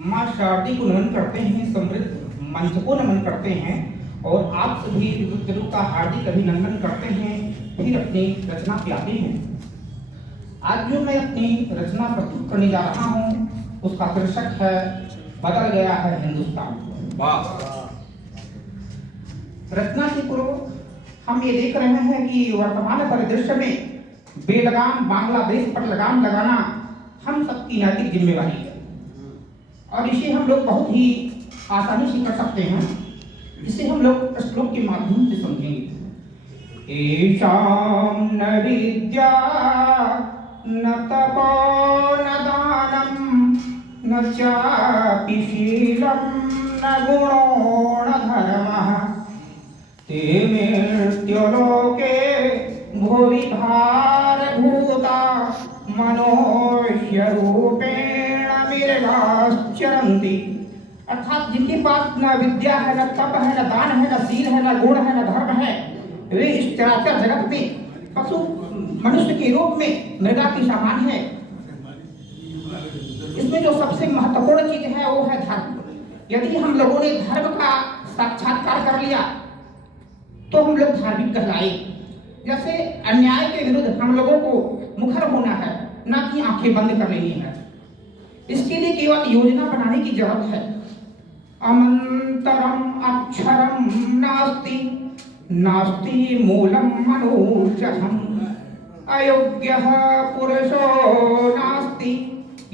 माँ शारदी को नमन करते हैं, समृद्ध मंच को नमन करते हैं और आप सभी रुद्र का हार्दिक अभिनंदन करते हैं। फिर अपनी रचना पे आते हैं। आज जो मैं अपनी रचना प्रस्तुत करने जा रहा हूँ उसका शीर्षक है बदल गया है हिंदुस्तान। रचना के पूर्व हम ये देख रहे हैं कि वर्तमान परिदृश्य में बेलगाम बांग्लादेश पर लगाम लगाना हम सबकी नैतिक जिम्मेवारी है और इसे हम लोग बहुत ही आसानी से कर सकते हैं। इसे हम लोग श्लोक के माध्यम से समझेंगे। एषां न विद्या न तपो न दानं न चापि शीलं न गुणो न धर्मः ते मृत्युलोके भुवि भारभूता मनुष्य रूपेण मिर्गाश्चरन्ति। अर्थात जिनके पास न विद्या है, न तप है, न दान है, न शील है, न गुण है, न धर्म है, वे इस चराचर जगत में पशु मनुष्य के रूप में मृगा की समान है। इसमें जो सबसे महत्वपूर्ण चीज है वो है धर्म। यदि हम लोगों ने धर्म का साक्षात्कार कर लिया तो हम लोग धार्मिक कहलाए। जैसे अन्याय के विरुद्ध हम लोगों को मुखर होना है, ना कि आंखें बंद कर लेनी है। इसके लिए केवल योजना बनाने की जरूरत है। अमंतरम अक्षरम नास्ति नास्ति मूलम मनोजहम अयोग्यः पुरुषो नास्ति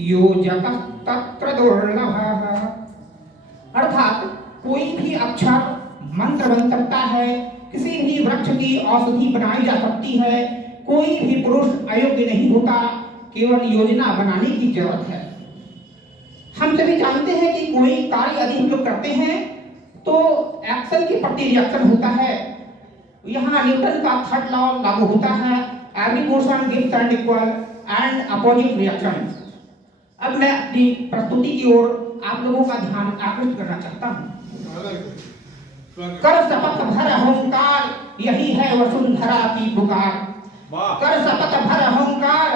योजकः तत्र दुर्लभः। अर्थात कोई भी अक्षर मंत्र बन सकता है, किसी भी वृक्ष की औषधि बनाई जा सकती है, कोई भी पुरुष अयोग्य नहीं होता, केवल योजना बनाने की जरूरत है। हम सभी जानते हैं कि कोई कार्य यदि हम लोग करते हैं तो एक्शन के प्रति रिएक्शन होता है। यहाँ न्यूटन का थर्ड लॉ लागू होता है, every motion gives and equal and opposite reaction. अब मैं अपनी प्रस्तुति की ओर आप लोगों का ध्यान आकृष्ट करना चाहता हूँ। कर शपथ भर अहंकार यही है वसुंधरा की पुकार। कर शपथ भर अहंकार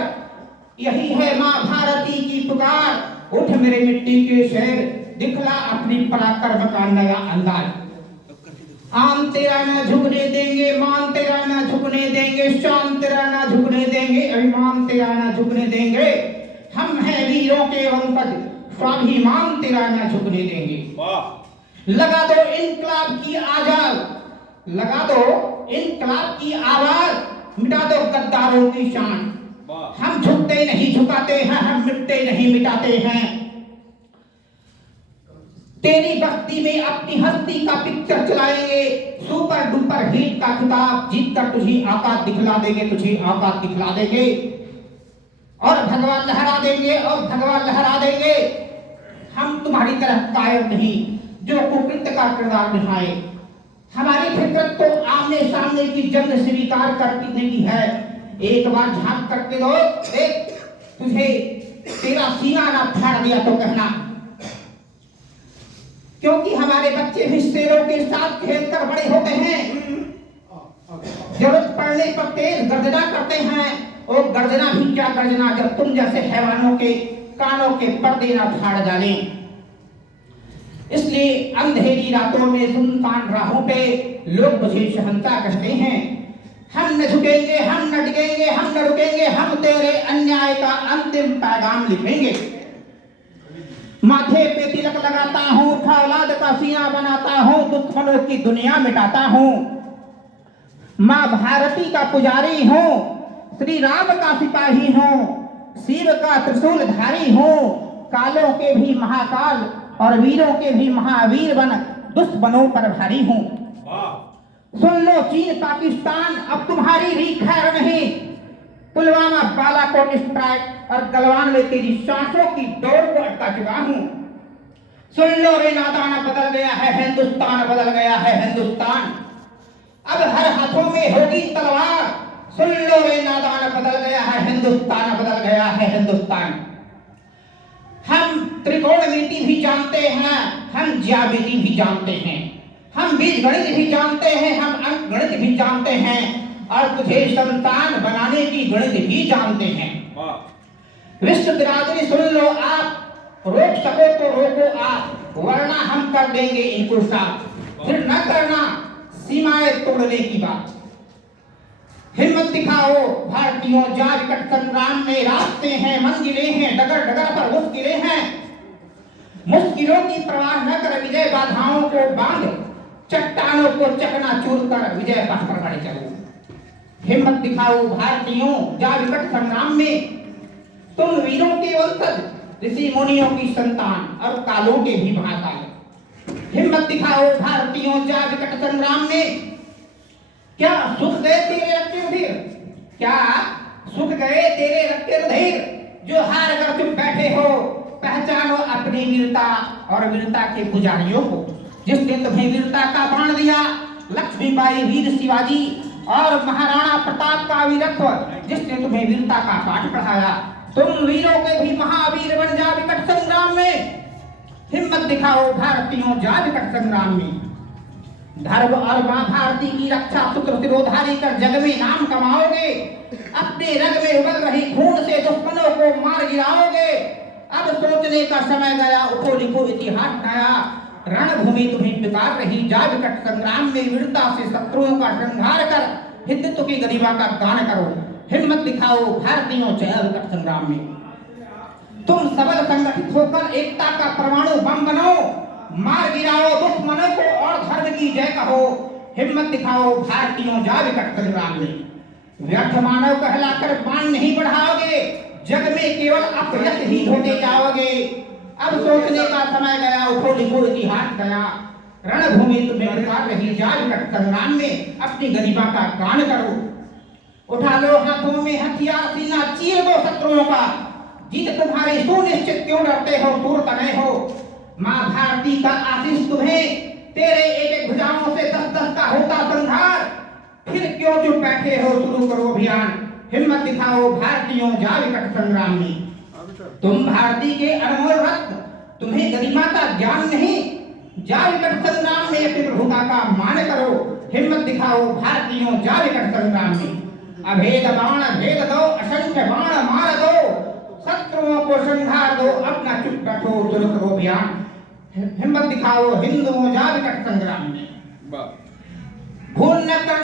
यही है माँ भारती की पुकार। उठ मेरे मिट्टी के शेर दिखला अपनी पराक्रम का नया अंदाज। आम तेरा ना झुकने देंगे, मान तेरा ना झुकने देंगे, शान तेरा ना झुकने देंगे, अभिमान तेरा ना झुकने देंगे। हम हैं वीरों के वंशज, स्वाभिमान तेरा ना झुकने देंगे। लगा दो इनकलाब की आवाज, लगा दो इनकलाब की आवाज, मिटा दो गद्दारों की शान। हम झुकते नहीं झुकाते हैं, हम मिटते नहीं मिटाते हैं। तेरी बस्ती में अपनी हस्ती का पिक्चर चलाएंगे, सुपर डुपर हिट का खिताब जीत कर तुझे औकात दिखला देंगे, तुझे औकात दिखला देंगे और भगवान लहरा देंगे और भगवान लहरा देंगे। हम तुम्हारी तरह कायर नहीं जो कुकृत्य का किरदार निभाए। हमारी फितरत तो आमने सामने की जंग स्वीकार करने की है। एक बार झांक करके दो, देख तुझे तेरा सीना ना फाड़ दिया तो कहना। क्योंकि हमारे बच्चे भी शेरों के साथ खेलकर बड़े होते हैं। जरूरत पड़ने पर तेज गर्जना करते हैं। और गर्जना भी क्या गर्जना जब तुम जैसे हैवानों के कानों के पर्दे ना फाड़ डाले। इसलिए अंधेरी रातों में सुनसान राहों पे लोग मुझे शहंशाह कहते हैं। हम न झुकेंगे, हम न डिगेंगे, हम न रुकेंगे, हम तेरे अन्याय का अंतिम पैगाम लिखेंगे। माथे पे तिलक लगाता हूँ, औलाद का सीना बनाता हूँ, दुश्मनों की दुनिया मिटाता हूँ। माँ भारती का पुजारी हूँ, श्री राम का सिपाही हूँ, शिव का त्रिशूल धारी हूँ। कालों के भी महाकाल और वीरों के भी महावीर बन दुश्मनों पर भारी हूँ। सुन लो चीन पाकिस्तान अब तुम्हारी भी खैर नहीं। पुलवामा बालाकोट स्ट्राइक और गलवान में तेरी सांसों की दौड़ को अटका चुका हूँ। सुन लो रे नादान बदल गया है हिंदुस्तान, बदल गया है हिंदुस्तान। अब हर हाथों में होगी तलवार। सुन लो रे नादान बदल गया है हिंदुस्तान, बदल गया है हिंदुस्तान। हम त्रिकोणमिति भी जानते हैं, हम ज्यामिति भी जानते हैं, हम बीजगणित भी जानते हैं, हम अंकगणित भी जानते हैं और तुझे संतान बनाने की गणित भी जानते हैं। विश्व बिरादरी सुन लो आप, रोक सको तो रोको आप, वरना हम कर देंगे इनको साफ। फिर न करना सीमाएं तोड़ने की बात। हिम्मत दिखाओ भारतीयों, जा विकट संग्राम में रास्ते हैं, मंजिलें हैं, डगर डगर पर मुश्किलें हैं। मुश्किलों की परवाह न कर विजय बाधाओं को बांध, चट्टानों को चकनाचूर कर विजय पथ पर बढ़े चलो। हिम्मत दिखाओ भारतीयों, जा विकट संग्राम में, तुम वीरों के वंशज, ऋषि मुनियों की संतान और कालों के भी महाकाल। हिम्मत दिखाओ भारतीयों, जा विकट संग्राम में, क्या सुख गए तेरे रक्त रुधिर, क्या सुख गए तेरे रक्त रुधिर, जो हार कर तुम बैठे हो। पहचानो अपनी वीरता और वीरता के पुजारियों को, जिसने तुम्हें वीरता का बाण दिया। लक्ष्मीबाई, वीर शिवाजी और महाराणा प्रताप का वीरत्व, जिसने तुम्हें वीरता का पाठ पढ़ाया। तुम वीरों के भी महावीर बन जा विकट संग्राम में। हिम्मत दिखाओ भारतीयों, जा विकट संग्राम में। धर्म और मां भारती की रक्षा सूत्र सिरोधारी कर जग में नाम कमाओगे। अपने रग में उबल रही खून से दुश्मनों को मार गिराओगे। अब सोचने का समय गया, उठो लिखो इतिहास नया। रणभूमि तुम्हें पुकार रही, जा विकट संग्राम में, वीरता से शत्रुओं का संहार कर हिंदुत्व की गरिमा का गान करो। हिम्मत दिखाओ भारतीयों, जय विकट संग्राम में। तुम सबल संगठित होकर एकता का परमाणु बम बनो, मार गिराओ दुश्मनों को और धर्म की जय कहो। हिम्मत दिखाओ भारतीयों, जा विकट संग्राम में। व्यर्थ मानव कहलाकर बाण नहीं बढ़ाओगे, जग में केवल अपयश ही ढूंढे जाओगे। अब सोचने का समय गया, उठो लिखो इतिहास गया। रणभूमि तुम्हें पुकार रही, जा विकट संग्राम में, अपनी गरिमा का गान करो। उठा लो हाथों में हथियार, सीना चीर दो शत्रुओं का। जीत तुम्हारी सुनिश्चित, क्यों डरते हो, सूर तने हो। मां भारती का आशीष तुम्हें, तेरे एक एक भुजाओं से 10-10 का होता संहार। फिर क्यों चुप बैठे हो, शुरू करो अभियान। हिम्मत दिखाओ भारतीयों, जा विकट संग्राम में। तुम भारती के अनमोल रत्न, तुम्हें गरिमा का ज्ञान नहीं। जा विकट संग्राम में अपनी प्रभुता का मान करो। हिम्मत दिखाओ भारतीयों, जा विकट संग्राम में। अभेद बाण भेद दो, असंख्य बाण मार दो। शत्रुओं को संहार दो, अपना चुप बैठो, शुरू करो अभियान। हिम्मत दिखाओ हिंदुओं, जा विकट संग्राम में। भूल न कर